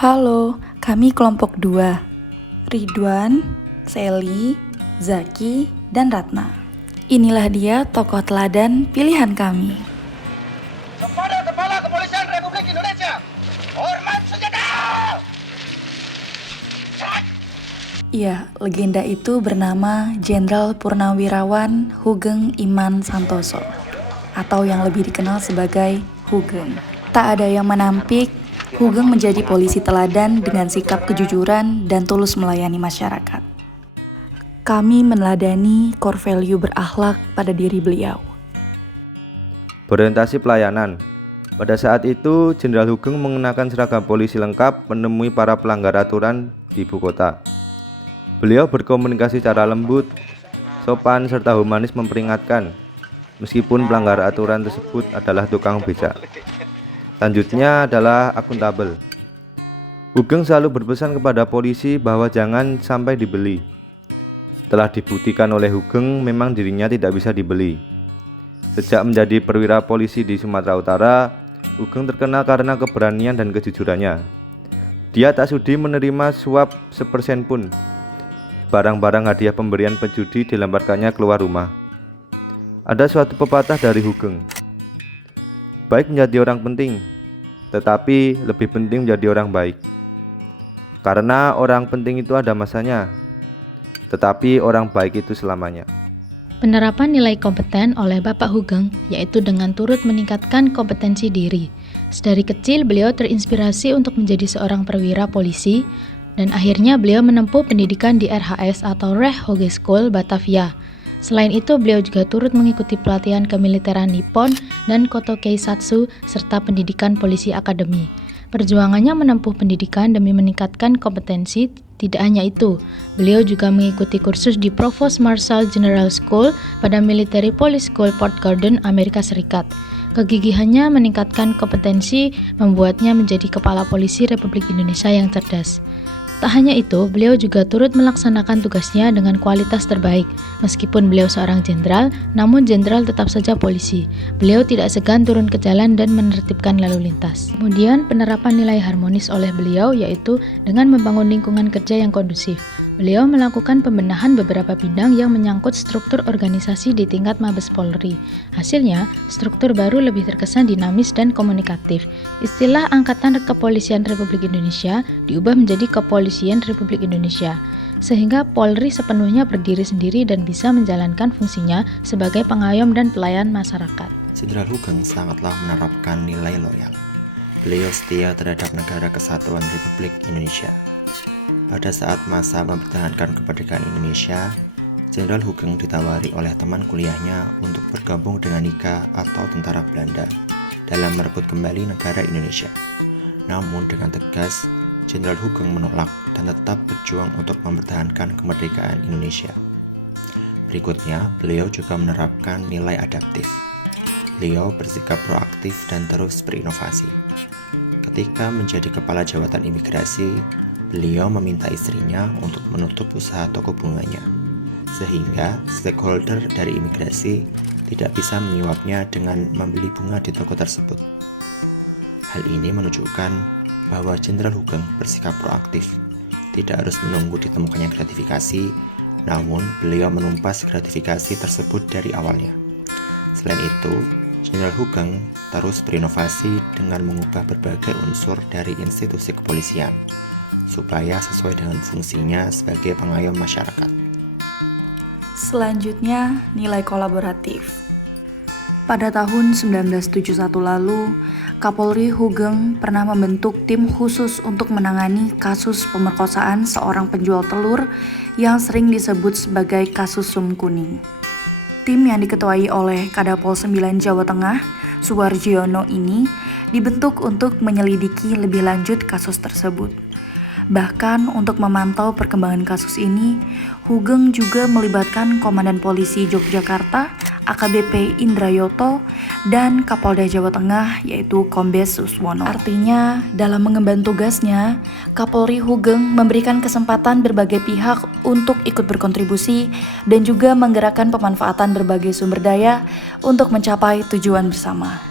Halo, kami kelompok 2. Ridwan, Sally, Zaki, dan Ratna. Inilah dia tokoh teladan pilihan kami. Kepada Kepala Kepolisian Republik Indonesia, hormat senjata! Iya, legenda itu bernama Jenderal Purnawirawan Hugeng Iman Santoso, atau yang lebih dikenal sebagai Hugeng. Tak ada yang menampik, Hugeng menjadi polisi teladan dengan sikap kejujuran dan tulus melayani masyarakat. Kami meneladani core value berakhlak pada diri beliau. Berorientasi pelayanan. Pada saat itu, Jenderal Hugeng mengenakan seragam polisi lengkap menemui para pelanggar aturan di ibu kota. Beliau berkomunikasi secara lembut, sopan, serta humanis memperingatkan, meskipun pelanggar aturan tersebut adalah tukang becak. Selanjutnya adalah akuntabel. Hugeng selalu berpesan kepada polisi bahwa jangan sampai dibeli. Telah dibuktikan oleh Hugeng memang dirinya tidak bisa dibeli. Sejak menjadi perwira polisi di Sumatera Utara, Hugeng terkenal karena keberanian dan kejujurannya. Dia tak sudi menerima suap sepersen pun. Barang-barang hadiah pemberian penjudi dilemparkannya keluar rumah. Ada suatu pepatah dari Hugeng. Baik menjadi orang penting, tetapi lebih penting menjadi orang baik. Karena orang penting itu ada masanya, tetapi orang baik itu selamanya. Penerapan nilai kompeten oleh Bapak Hugeng yaitu dengan turut meningkatkan kompetensi diri. Sedari kecil beliau terinspirasi untuk menjadi seorang perwira polisi dan akhirnya beliau menempuh pendidikan di RHS atau Reh Hoge School Batavia. Selain itu beliau juga turut mengikuti pelatihan kemiliteran Nippon dan Koto Keisatsu serta pendidikan polisi akademi. Perjuangannya menempuh pendidikan demi meningkatkan kompetensi. Tidak hanya itu, beliau juga mengikuti kursus di Provost Marshal General School pada Military Police School Port Gordon, Amerika Serikat. Kegigihannya meningkatkan kompetensi membuatnya menjadi kepala polisi Republik Indonesia yang cerdas. Tak hanya itu, beliau juga turut melaksanakan tugasnya dengan kualitas terbaik. Meskipun beliau seorang jenderal, namun jenderal tetap saja polisi. Beliau tidak segan turun ke jalan dan menertibkan lalu lintas. Kemudian penerapan nilai harmonis oleh beliau yaitu dengan membangun lingkungan kerja yang kondusif. Beliau melakukan pembenahan beberapa bidang yang menyangkut struktur organisasi di tingkat Mabes Polri. Hasilnya, struktur baru lebih terkesan dinamis dan komunikatif. Istilah Angkatan Kepolisian Republik Indonesia diubah menjadi Kepolisian Republik Indonesia, sehingga Polri sepenuhnya berdiri sendiri dan bisa menjalankan fungsinya sebagai pengayom dan pelayan masyarakat. Jenderal Hugeng sangatlah menerapkan nilai loyal. Beliau setia terhadap Negara Kesatuan Republik Indonesia. Pada saat masa mempertahankan kemerdekaan Indonesia, Jenderal Hugeng ditawari oleh teman kuliahnya untuk bergabung dengan NIKA atau tentara Belanda dalam merebut kembali negara Indonesia. Namun dengan tegas, Jenderal Hugeng menolak dan tetap berjuang untuk mempertahankan kemerdekaan Indonesia. Berikutnya, beliau juga menerapkan nilai adaptif. Beliau bersikap proaktif dan terus berinovasi. Ketika menjadi kepala jabatan imigrasi, beliau meminta istrinya untuk menutup usaha toko bunganya, sehingga stakeholder dari imigrasi tidak bisa menyuapnya dengan membeli bunga di toko tersebut. Hal ini menunjukkan bahwa Jenderal Hugeng bersikap proaktif, tidak harus menunggu ditemukannya gratifikasi, namun beliau menumpas gratifikasi tersebut dari awalnya. Selain itu, Jenderal Hugeng terus berinovasi dengan mengubah berbagai unsur dari institusi kepolisian, supaya sesuai dengan fungsinya sebagai pengayom masyarakat. Selanjutnya, nilai kolaboratif. Pada tahun 1971 lalu, Kapolri Hugeng pernah membentuk tim khusus untuk menangani kasus pemerkosaan seorang penjual telur yang sering disebut sebagai kasus Sum Kuning. Tim yang diketuai oleh Kadapol 9 Jawa Tengah, Suwarjiono ini dibentuk untuk menyelidiki lebih lanjut kasus tersebut. Bahkan untuk memantau perkembangan kasus ini, Hugeng juga melibatkan Komandan Polisi Yogyakarta, AKBP Indrayoto, dan Kapolda Jawa Tengah yaitu Kombes Suswono. Artinya, dalam mengemban tugasnya, Kapolri Hugeng memberikan kesempatan berbagai pihak untuk ikut berkontribusi dan juga menggerakkan pemanfaatan berbagai sumber daya untuk mencapai tujuan bersama.